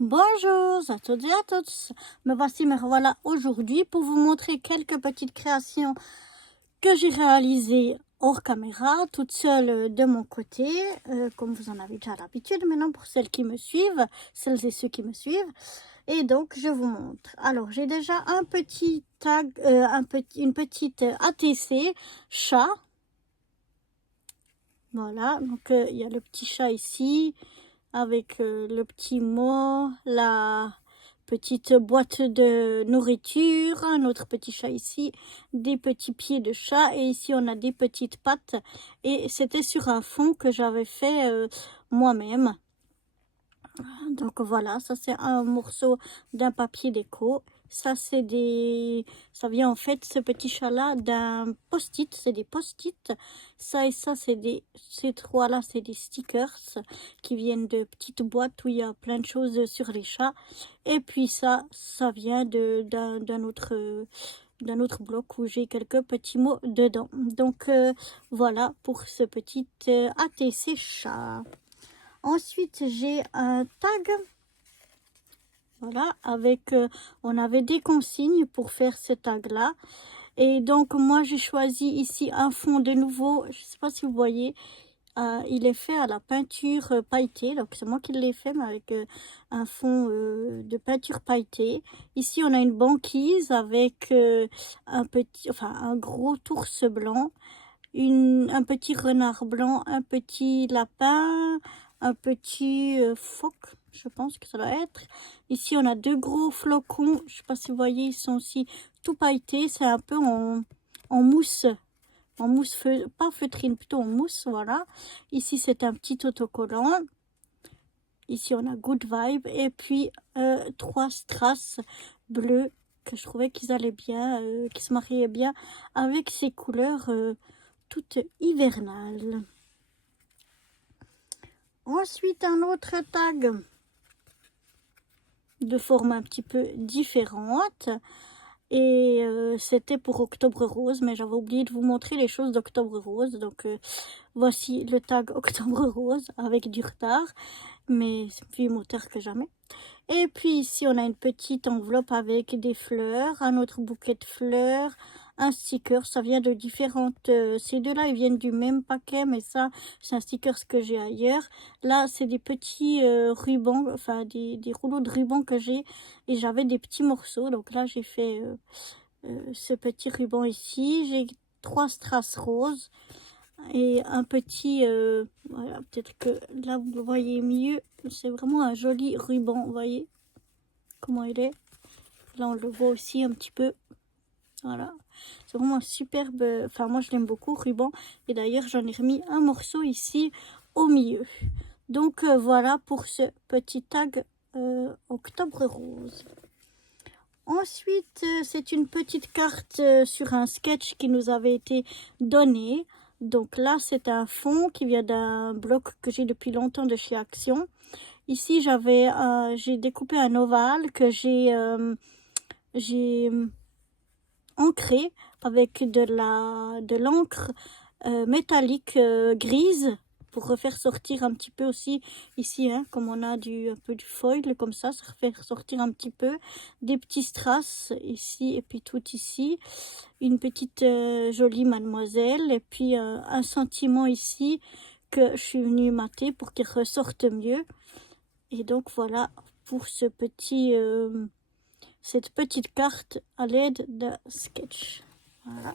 Bonjour à toutes et à tous. Me revoilà aujourd'hui pour vous montrer quelques petites créations que j'ai réalisées hors caméra, toute seule de mon côté, comme vous en avez déjà l'habitude maintenant pour celles et ceux qui me suivent. Et donc, je vous montre. Alors, j'ai déjà un petit tag, une petite ATC chat. Voilà, donc il y a le petit chat ici avec le petit mot, la petite boîte de nourriture, un autre petit chat ici, des petits pieds de chat et ici on a des petites pattes et c'était sur un fond que j'avais fait moi-même. Donc voilà, ça c'est un morceau d'un papier déco. Ça ça vient en fait, ce petit chat-là, d'un post-it. C'est des post-it. Ça et ça, ces trois-là, c'est des stickers qui viennent de petites boîtes où il y a plein de choses sur les chats. Et puis ça vient d'un autre bloc où j'ai quelques petits mots dedans. Donc voilà pour ce petit ATC chat. Ensuite, j'ai un tag, voilà, on avait des consignes pour faire ce tag-là. Et donc, moi, j'ai choisi ici un fond de nouveau, je ne sais pas si vous voyez, il est fait à la peinture pailletée. Donc, c'est moi qui l'ai fait, mais avec un fond de peinture pailletée. Ici, on a une banquise avec un gros ours blanc, un petit renard blanc, un petit lapin, un petit phoque, je pense que ça doit être. Ici, on a deux gros flocons. Je ne sais pas si vous voyez, ils sont aussi tout pailletés. C'est un peu en mousse. En mousse, pas feutrine, plutôt en mousse, voilà. Ici, c'est un petit autocollant. Ici, on a Good Vibe. Et puis, trois strass bleus que je trouvais qu'ils allaient bien, qui se mariaient bien avec ces couleurs toute hivernale. Ensuite, un autre tag de forme un petit peu différente. Et c'était pour Octobre Rose, mais j'avais oublié de vous montrer les choses d'Octobre Rose. Donc, voici le tag Octobre Rose avec du retard, mais c'est plus moteur que jamais. Et puis ici, on a une petite enveloppe avec des fleurs, un autre bouquet de fleurs, un sticker. Ça vient de différentes... ces deux-là, ils viennent du même paquet, mais ça, c'est un sticker que j'ai ailleurs. Là, c'est des petits rubans, enfin des rouleaux de ruban que j'ai. Et j'avais des petits morceaux. Donc là, j'ai fait ce petit ruban ici. J'ai trois strass roses et un petit... voilà, peut-être que là, vous le voyez mieux. C'est vraiment un joli ruban, vous voyez comment il est. Là, on le voit aussi un petit peu. Voilà. C'est vraiment un superbe... Enfin, moi, je l'aime beaucoup, ruban. Et d'ailleurs, j'en ai remis un morceau ici au milieu. Donc, voilà pour ce petit tag Octobre Rose. Ensuite, c'est une petite carte sur un sketch qui nous avait été donné. Donc là, c'est un fond qui vient d'un bloc que j'ai depuis longtemps de chez Action. Ici, j'ai découpé un ovale que j'ai ancré avec de l'encre métallique grise pour refaire sortir un petit peu aussi ici, hein, comme on a un peu du foil comme ça fait sortir un petit peu des petits strass ici et puis tout ici, une petite jolie mademoiselle et puis un sentiment ici que je suis venue mater pour qu'il ressorte mieux. Et donc voilà pour cette petite carte à l'aide d'un sketch. Voilà.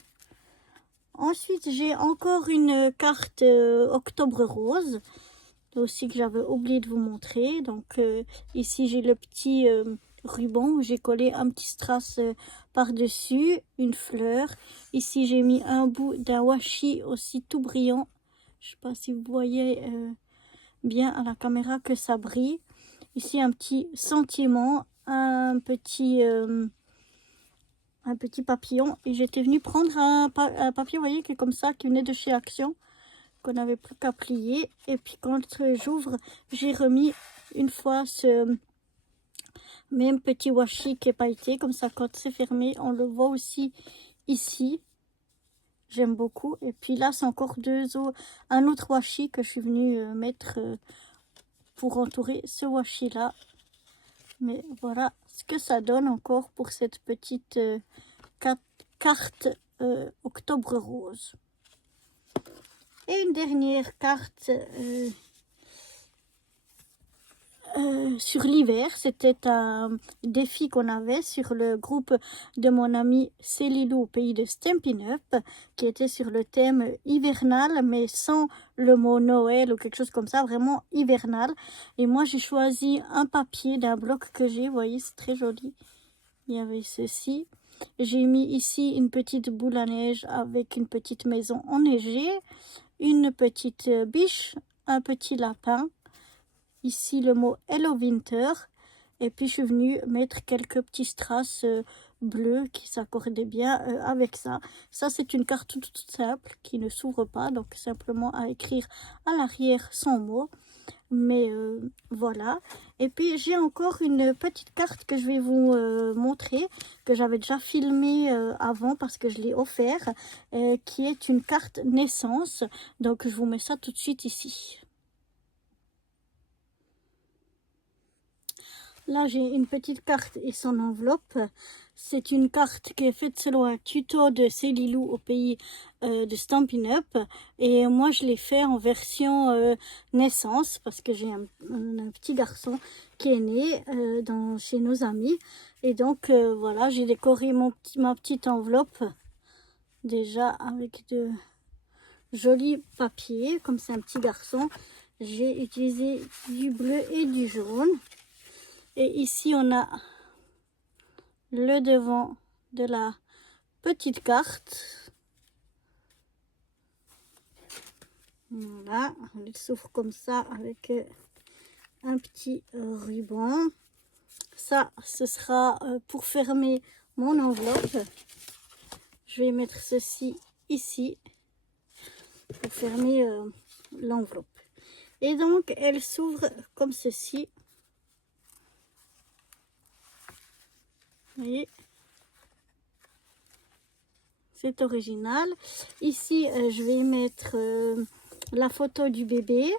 Ensuite, j'ai encore une carte Octobre Rose, aussi que j'avais oublié de vous montrer. Donc ici, j'ai le petit ruban où j'ai collé un petit strass par-dessus, une fleur. Ici, j'ai mis un bout d'un washi aussi tout brillant. Je ne sais pas si vous voyez bien à la caméra que ça brille. Ici, un petit sentiment, un petit papillon. Et j'étais venue prendre un papier, vous voyez, qui est comme ça, qui venait de chez Action, qu'on n'avait plus qu'à plier. Et puis quand j'ouvre, j'ai remis une fois ce même petit washi qui est pailleté. Comme ça, quand c'est fermé, on le voit aussi ici. J'aime beaucoup. Et puis là, c'est encore un autre washi que je suis venue mettre pour entourer ce washi là. Mais voilà ce que ça donne encore pour cette petite carte Octobre Rose. Et une dernière carte sur l'hiver. C'était un défi qu'on avait sur le groupe de mon ami Célilou au pays de Stampin' Up, qui était sur le thème hivernal, mais sans le mot Noël ou quelque chose comme ça, vraiment hivernal. Et moi, j'ai choisi un papier d'un bloc que j'ai, vous voyez, c'est très joli. Il y avait ceci. J'ai mis ici une petite boule à neige avec une petite maison enneigée, une petite biche, un petit lapin. Ici le mot Hello Winter. Et puis je suis venue mettre quelques petits strass bleus qui s'accordaient bien avec ça. Ça c'est une carte toute simple qui ne s'ouvre pas, donc simplement à écrire à l'arrière son mot. Mais voilà. Et puis j'ai encore une petite carte que je vais vous montrer, que j'avais déjà filmée avant parce que je l'ai offert, qui est une carte naissance. Donc je vous mets ça tout de suite ici. Là, j'ai une petite carte et son enveloppe. C'est une carte qui est faite selon un tuto de Célilou au pays de Stampin' Up. Et moi, je l'ai fait en version naissance parce que j'ai un petit garçon qui est né chez nos amis. Et donc, voilà, j'ai décoré ma petite enveloppe déjà avec de jolis papiers. Comme c'est un petit garçon, j'ai utilisé du bleu et du jaune. Et ici, on a le devant de la petite carte. Voilà, elle s'ouvre comme ça avec un petit ruban. Ça, ce sera pour fermer mon enveloppe. Je vais mettre ceci ici pour fermer l'enveloppe. Et donc, elle s'ouvre comme ceci. Vous voyez, c'est original. Ici, je vais mettre la photo du bébé,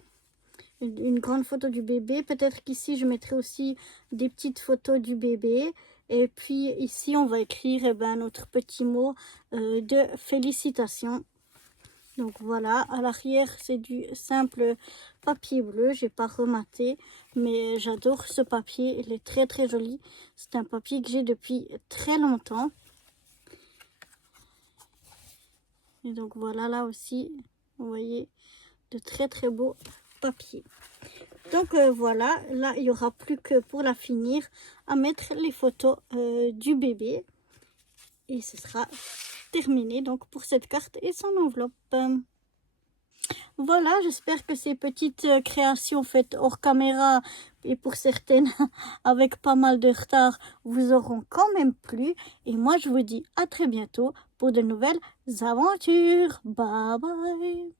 une grande photo du bébé. Peut-être qu'ici, je mettrai aussi des petites photos du bébé. Et puis ici, on va écrire notre petit mot de félicitations. Donc voilà, à l'arrière, c'est du simple papier bleu. J'ai pas rematé, mais j'adore ce papier. Il est très très joli. C'est un papier que j'ai depuis très longtemps. Et donc voilà, là aussi, vous voyez, de très très beaux papiers. Donc voilà, là, il n'y aura plus que pour la finir à mettre les photos du bébé. Et ce sera terminé donc pour cette carte et son enveloppe. Voilà, j'espère que ces petites créations faites hors caméra et pour certaines avec pas mal de retard vous auront quand même plu. Et moi, je vous dis à très bientôt pour de nouvelles aventures. Bye bye.